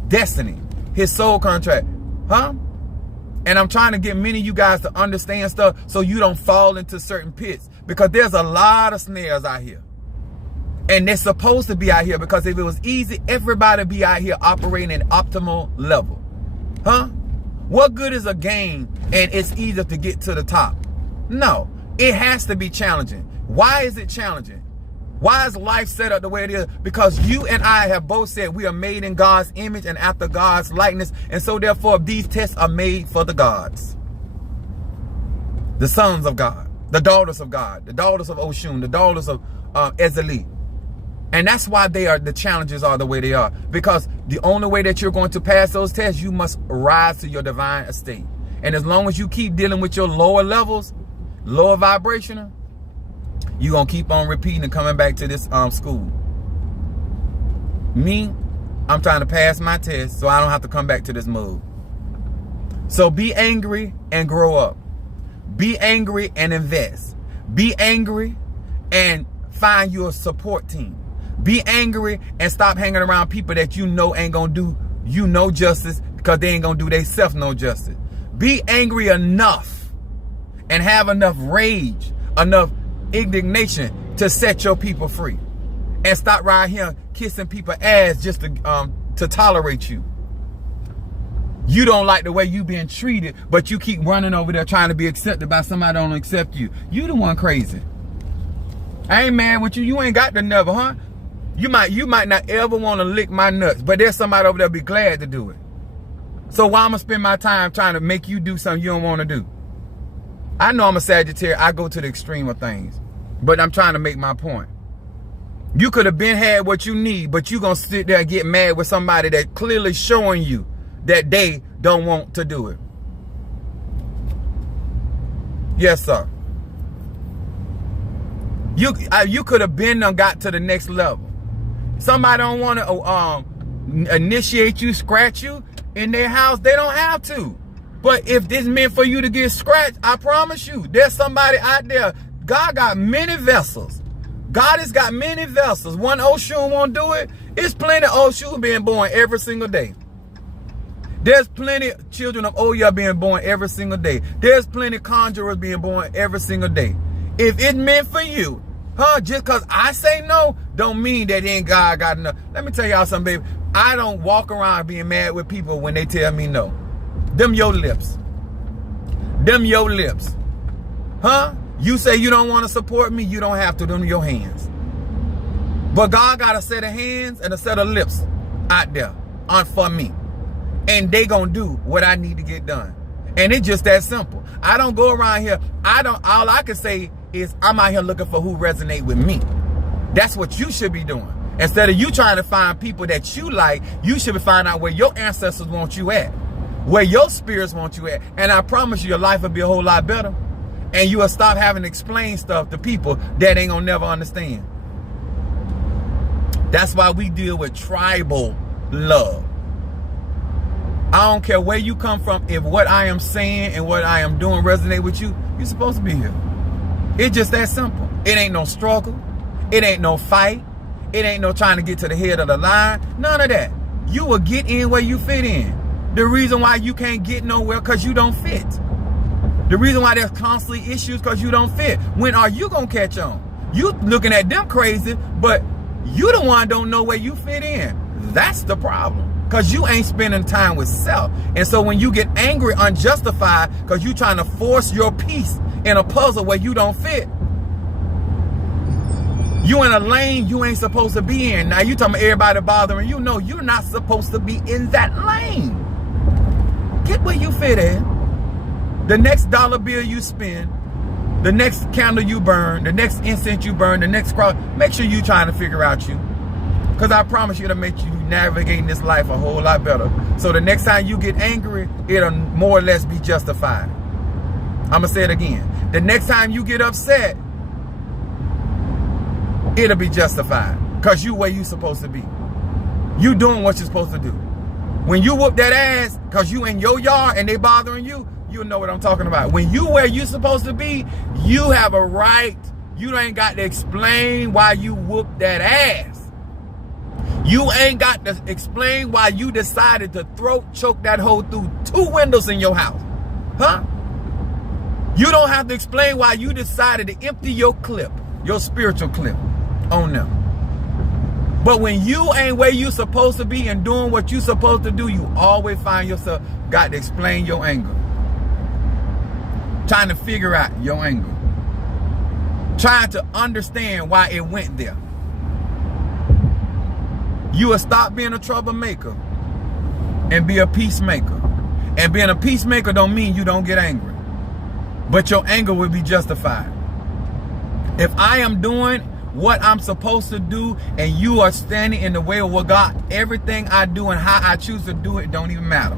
destiny, his soul contract. Huh? And I'm trying to get many of you guys to understand stuff so you don't fall into certain pits, because there's a lot of snares out here. And they're supposed to be out here, because if it was easy, everybody be out here operating at optimal level. Huh? What good is a game and it's easier to get to the top? No, it has to be challenging. Why is it challenging? Why is life set up the way it is? Because you and I have both said we are made in God's image and after God's likeness. And so therefore these tests are made for the gods. The sons of God, the daughters of God, the daughters of Oshun, the daughters of Ezeli. And that's why the challenges are the way they are. Because the only way that you're going to pass those tests, you must rise to your divine estate. And as long as you keep dealing with your lower levels, lower vibrational, you're going to keep on repeating and coming back to this school. Me, I'm trying to pass my test so I don't have to come back to this mode. So be angry and grow up. Be angry and invest. Be angry and find your support team. Be angry and stop hanging around people that you know ain't gonna do you no justice, because they ain't gonna do themselves no justice. Be angry enough and have enough rage, enough indignation to set your people free. And stop right here kissing people's ass just to tolerate you. You don't like the way you being treated, but you keep running over there trying to be accepted by somebody that don't accept you. You the one crazy. I ain't mad with you. You ain't got the never, huh? You might not ever want to lick my nuts, but there's somebody over there be glad to do it. So why I'm gonna spend my time trying to make you do something you don't want to do? I know I'm a Sagittarius. I go to the extreme of things, but I'm trying to make my point. You could have been had what you need, but you gonna sit there and get mad with somebody that clearly showing you that they don't want to do it. Yes, sir. You could have been and got to the next level. Somebody don't want to initiate you, scratch you in their house. They don't have to. But if this meant for you to get scratched, I promise you, there's somebody out there. God got many vessels. God has got many vessels. One Oshun won't do it. It's plenty of Oshun being born every single day. There's plenty of children of Oya being born every single day. There's plenty of conjurers being born every single day. If it meant for you, just because I say no, don't mean that ain't God got enough. Let me tell y'all something, baby. I don't walk around being mad with people when they tell me no. Them your lips. Them your lips. You say you don't want to support me, you don't have to. Them your hands. But God got a set of hands and a set of lips out there for me. And they gonna do what I need to get done. And it's just that simple. I don't go around here. All I can say is I'm out here looking for who resonate with me. That's what you should be doing. Instead of you trying to find people that you like, you should be finding out where your ancestors want you at, where your spirits want you at. And I promise you, your life will be a whole lot better. And you will stop having to explain stuff to people that ain't gonna never understand. That's why we deal with tribal love. I don't care where you come from. If what I am saying and what I am doing resonate with you, you're supposed to be here. It's just that simple. It ain't no struggle. It ain't no fight. It ain't no trying to get to the head of the line. None of that. You will get in where you fit in. The reason why you can't get nowhere because you don't fit. The reason why there's constantly issues because you don't fit. When are you going to catch on? You looking at them crazy, but you the one don't know where you fit in. That's the problem. Because you ain't spending time with self. And so when you get angry, unjustified, because you trying to force your piece in a puzzle where you don't fit, you in a lane you ain't supposed to be in. Now you talking about everybody bothering you. No, you're not supposed to be in that lane. Get where you fit in. The next dollar bill you spend, the next candle you burn, the next incense you burn, the next cross, make sure you trying to figure out you. Because I promise you it'll make you navigating this life a whole lot better. So the next time you get angry, it'll more or less be justified. I'm going to say it again. The next time you get upset, it'll be justified. Because you where you supposed to be. You doing what you're supposed to do. When you whoop that ass because you in your yard and they bothering you, you'll know what I'm talking about. When you where you supposed to be, you have a right. You ain't got to explain why you whooped that ass. You ain't got to explain why you decided to throat choke that hole through 2 windows in your house. Huh? You don't have to explain why you decided to empty your clip, your spiritual clip, on them. But when you ain't where you supposed to be and doing what you supposed to do, you always find yourself got to explain your anger. Trying to figure out your anger. Trying to understand why it went there. You will stop being a troublemaker and be a peacemaker. And being a peacemaker don't mean you don't get angry. But your anger will be justified. If I am doing what I'm supposed to do and you are standing in the way of what God, everything I do and how I choose to do it don't even matter.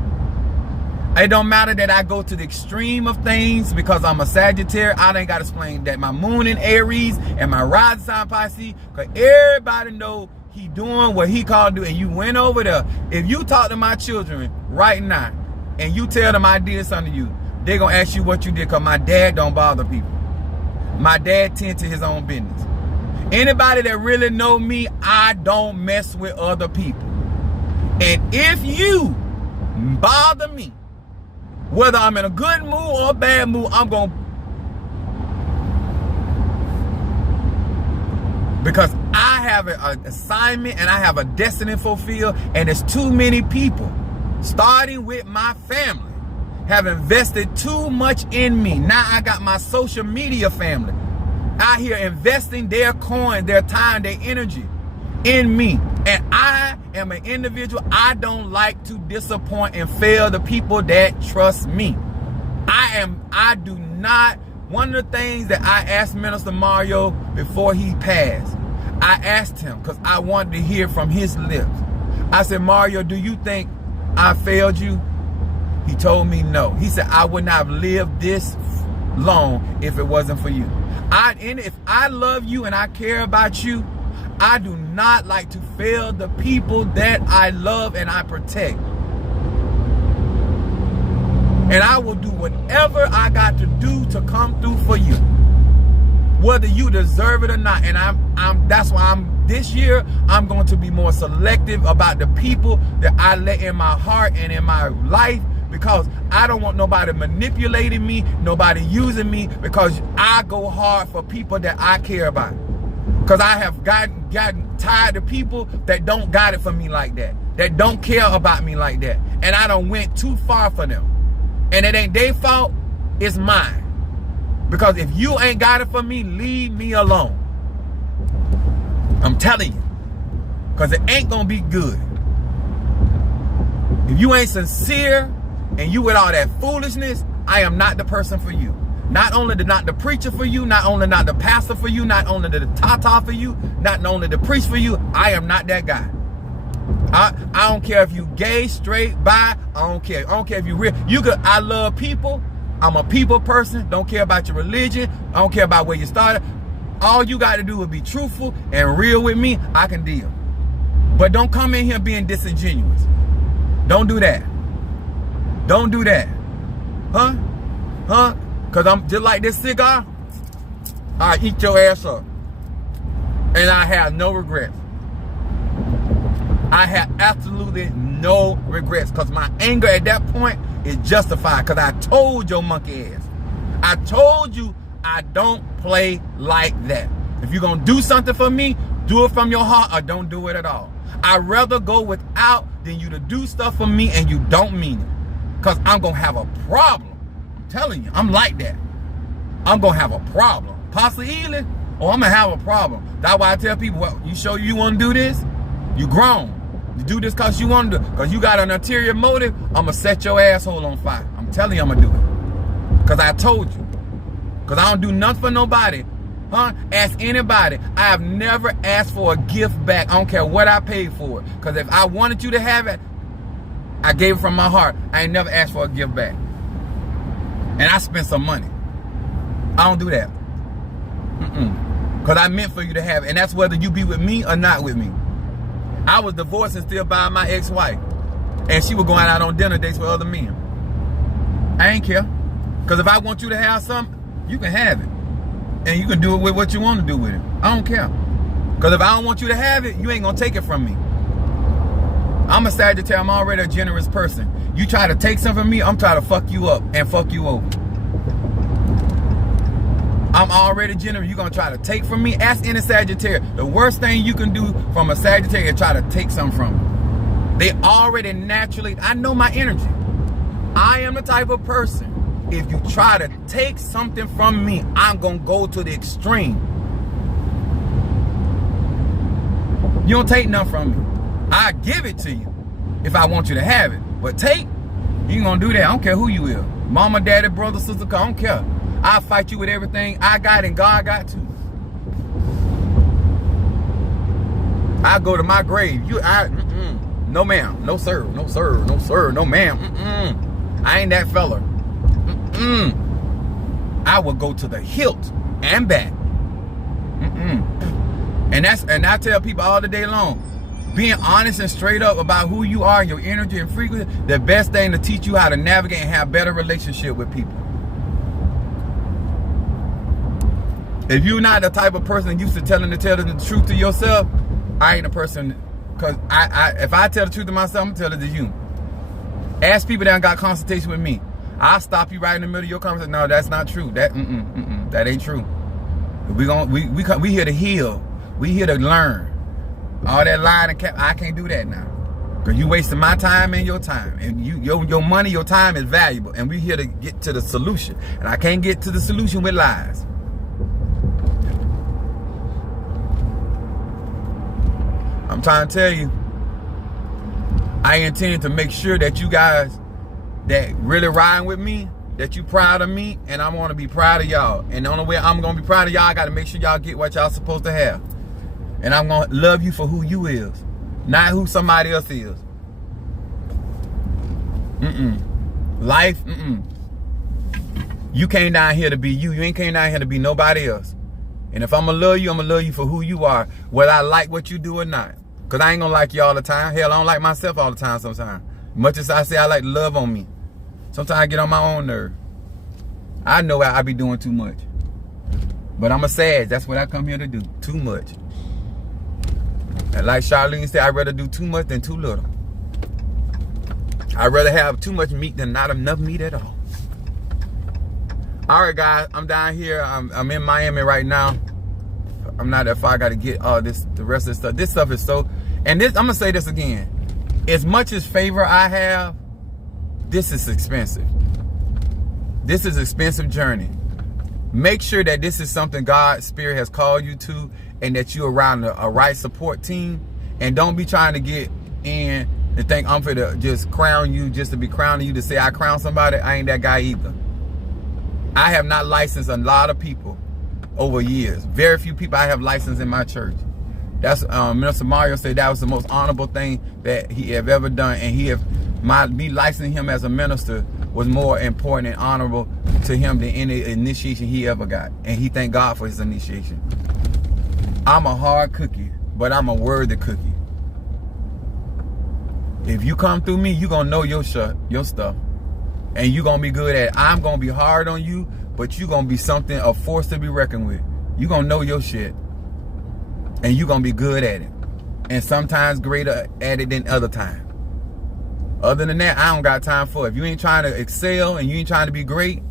It don't matter that I go to the extreme of things because I'm a Sagittarius. I ain't got to explain that. My moon in Aries and my rising sign Pisces, because everybody know he doing what he called to do. And you went over there. If you talk to my children right now and you tell them I did something to you, they're going to ask you what you did because my dad don't bother people. My dad tends to his own business. Anybody that really know me, I don't mess with other people. And if you bother me, whether I'm in a good mood or a bad mood, I'm going to. Because I have an assignment and I have a destiny to fulfill. And there's too many people, starting with my family, have invested too much in me. Now I got my social media family out here investing their coin, their time, their energy in me. And I am an individual. I don't like to disappoint and fail the people that trust me. I do not. One of the things that I asked Minister Mario before he passed, I asked him because I wanted to hear from his lips. I said, Mario, do you think I failed you? He told me no. He said, I would not have lived this long if it wasn't for you. If I love you and I care about you, I do not like to fail the people that I love and I protect. And I will do whatever I got to do to come through for you, whether you deserve it or not. And that's why this year I'm going to be more selective about the people that I let in my heart and in my life, because I don't want nobody manipulating me, nobody using me, because I go hard for people that I care about. Because I have gotten tired of people that don't got it for me like that, that don't care about me like that. And I done went too far for them. And it ain't their fault, it's mine. Because if you ain't got it for me, leave me alone. I'm telling you. Because it ain't going to be good. If you ain't sincere and you with all that foolishness, I am not the person for you. Not only not the preacher for you, not only not the pastor for you, not only the tata for you, not only the priest for you, I am not that guy. I don't care if you gay, straight, bi, I don't care. I don't care if you real. I love people. I'm a people person. Don't care about your religion. I don't care about where you started. All you got to do is be truthful and real with me. I can deal. But don't come in here being disingenuous. Don't do that. Don't do that. Huh? Because I'm just like this cigar. I eat your ass up. And I have no regrets. I have absolutely no regrets. Because my anger at that point is justified. Because I told your monkey ass. I told you I don't play like that. If you're going to do something for me, do it from your heart or don't do it at all. I'd rather go without than you to do stuff for me and you don't mean it. Because I'm going to have a problem. I'm telling you, I'm like that. I'm going to have a problem. Possibly healing, or I'm going to have a problem. That's why I tell people, well, you sure you want to do this? You grown. You do this because you want to do it. Because you got an ulterior motive, I'm going to set your asshole on fire. I'm telling you I'm going to do it. Because I told you. Because I don't do nothing for nobody. Huh? Ask anybody. I have never asked for a gift back. I don't care what I paid for it. Because if I wanted you to have it, I gave it from my heart. I ain't never asked for a gift back. And I spent some money. I don't do that. Because I meant for you to have it. And that's whether you be with me or not with me. I was divorced and still by my ex-wife. And she was going out on dinner dates with other men. I ain't care. Because if I want you to have something, you can have it. And you can do it with what you want to do with it. I don't care. Because if I don't want you to have it, you ain't going to take it from me. I'm a Sagittarius. I'm already a generous person. You try to take something from me, I'm trying to fuck you up and fuck you over. I'm already generous. You're going to try to take from me? Ask any Sagittarius. The worst thing you can do from a Sagittarius is try to take something from me. They already naturally, I know my energy. I am the type of person, if you try to take something from me, I'm going to go to the extreme. You don't take nothing from me. I give it to you if I want you to have it. But take, you ain't going to do that. I don't care who you is. Mama, daddy, brother, sister, I don't care. I'll fight you with everything I got and God got too. I go to my grave. No ma'am. No sir. No sir. No sir. No ma'am. I ain't that fella. I will go to the hilt and back. And I tell people all the day long, being honest and straight up about who you are, your energy and frequency, the best thing to teach you how to navigate and have better relationship with people. If you're not the type of person used to tell the truth to yourself, I ain't a person. Because if I tell the truth to myself, I'm going to tell it to you. Ask people that got consultation with me. I'll stop you right in the middle of your conversation. No, that's not true. That ain't true. We here to heal. We here to learn. All that lying and cap, I can't do that now. Because you wasting my time and your time. And your money, your time is valuable. And we here to get to the solution. And I can't get to the solution with lies. I'm trying to tell you, I intend to make sure that you guys that really riding with me, that you proud of me, and I want to be proud of y'all. And the only way I'm going to be proud of y'all, I got to make sure y'all get what y'all supposed to have. And I'm going to love you for who you is, not who somebody else is. Life, You came down here to be you. You ain't came down here to be nobody else. And if I'm going to love you, I'm going to love you for who you are, whether I like what you do or not. Because I ain't going to like you all the time. Hell, I don't like myself all the time sometimes. Much as I say I like to love on me. Sometimes I get on my own nerve. I know I be doing too much. But I'm a Sag. That's what I come here to do. Too much. And like Charlene said, I'd rather do too much than too little. I'd rather have too much meat than not enough meat at all. All right, guys. I'm down here. I'm in Miami right now. I'm not that far. I got to get the rest of this stuff. This stuff is so... And this, I'm going to say this again. As much as favor I have, this is expensive. This is an expensive journey. Make sure that this is something God's Spirit has called you to, and that you're around a right support team. And don't be trying to get in and think I'm for to just crown you, just to be crowning you, to say I crown somebody. I ain't that guy either. I have not licensed a lot of people over years. Very few people I have licensed in my church. That's Minister Mario said that was the most honorable thing that he have ever done, and me licensing him as a minister was more important and honorable to him than any initiation he ever got, and he thanked God for his initiation. I'm a hard cookie, but I'm a worthy cookie. If you come through me, you gonna know your stuff, and you gonna be good at it. I'm gonna be hard on you, but you gonna be something, a force to be reckoned with. You gonna know your shit. And you're going to be good at it. And sometimes greater at it than other times. Other than that, I don't got time for it. If you ain't trying to excel and you ain't trying to be great,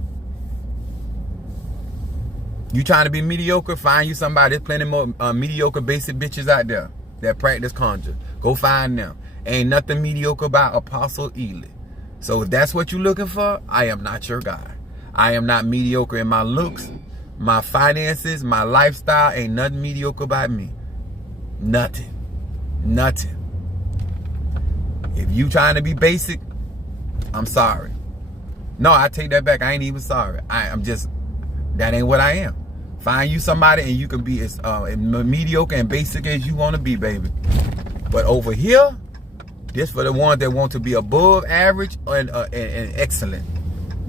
you trying to be mediocre, find you somebody. There's plenty more mediocre basic bitches out there that practice conjure. Go find them. Ain't nothing mediocre about Apostle Ely. So if that's what you're looking for, I am not your guy. I am not mediocre in my looks, my finances, my lifestyle. Ain't nothing mediocre about me. Nothing. Nothing. If you trying to be basic, I'm sorry. No, I take that back. I ain't even sorry. I'm just, that ain't what I am. Find you somebody and you can be as mediocre and basic as you want to be, baby. But over here, this for the ones that want to be above average and excellent,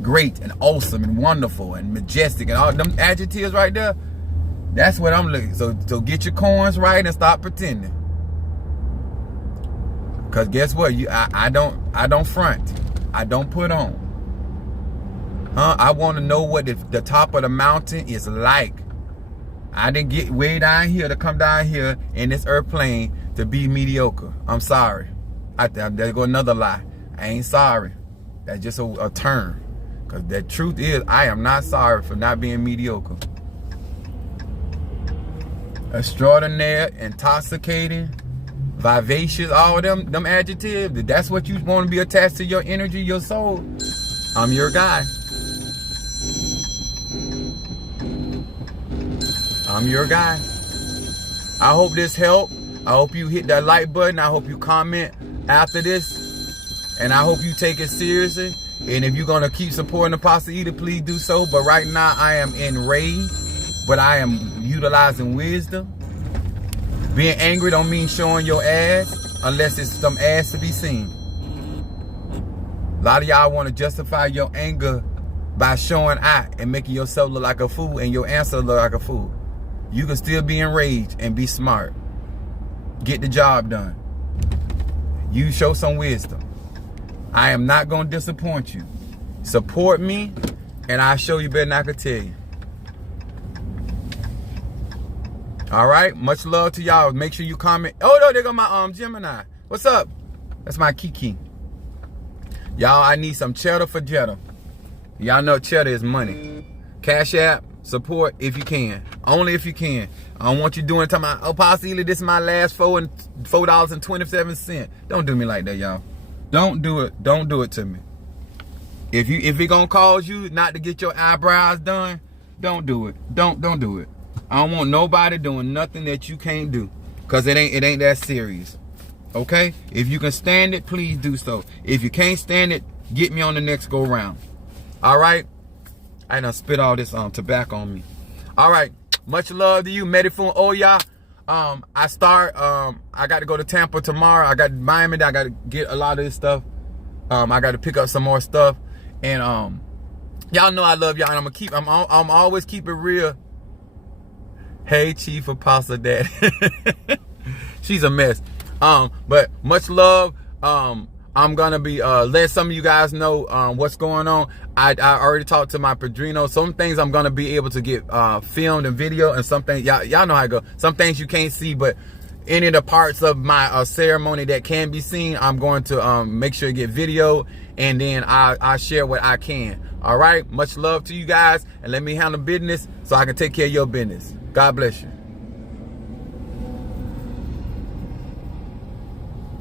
great and awesome and wonderful and majestic and all them adjectives right there. That's what I'm looking. So get your coins right and stop pretending. Cause guess what? I don't front. I don't put on. I want to know what the top of the mountain is like. I didn't get way down here to come down here in this airplane to be mediocre. I'm sorry. There go another lie. I ain't sorry. That's just a term. Because the truth is, I am not sorry for not being mediocre. Extraordinaire, intoxicating, vivacious, all of them adjectives. If that's what you want to be attached to your energy, your soul, I'm your guy. I'm your guy. I hope this helped. I hope you hit that like button. I hope you comment after this. And I hope you take it seriously. And if you're going to keep supporting Apostle Ely, please do so. But right now, I am enraged. But I am utilizing wisdom. Being angry don't mean showing your ass unless it's some ass to be seen. A lot of y'all want to justify your anger by showing out and making yourself look like a fool and your answer look like a fool. You can still be enraged and be smart. Get the job done. You show some wisdom. I am not going to disappoint you. Support me, and I'll show you better than I could tell you. All right? Much love to y'all. Make sure you comment. Oh, no, there go my Gemini. What's up? That's my Kiki. Y'all, I need some cheddar for Jetta. Y'all know cheddar is money. Cash App, support if you can. Only if you can. I don't want you doing talking about, Apostle Ely, this is my last $4.27. Don't do me like that, y'all. Don't do it. Don't do it to me. If it gonna cause you not to get your eyebrows done, don't do it. Don't do it. I don't want nobody doing nothing that you can't do. Cause it ain't that serious. Okay? If you can stand it, please do so. If you can't stand it, get me on the next go round. All right? I done spit all this tobacco on me. All right. Much love to you, Medifun Oya. I got to go to Tampa tomorrow. I got Miami. I got to get a lot of this stuff. I got to pick up some more stuff. And y'all know I love y'all. And I'm always keep it real. Hey, Chief Apostle Daddy. She's a mess. But much love. I'm gonna be let some of you guys know what's going on. I already talked to my padrino. Some things I'm gonna be able to get filmed and video, and some things y'all know how it go. Some things you can't see, but any of the parts of my ceremony that can be seen, I'm going to make sure to get video, and then I share what I can. All right, much love to you guys, and let me handle business so I can take care of your business. God bless you.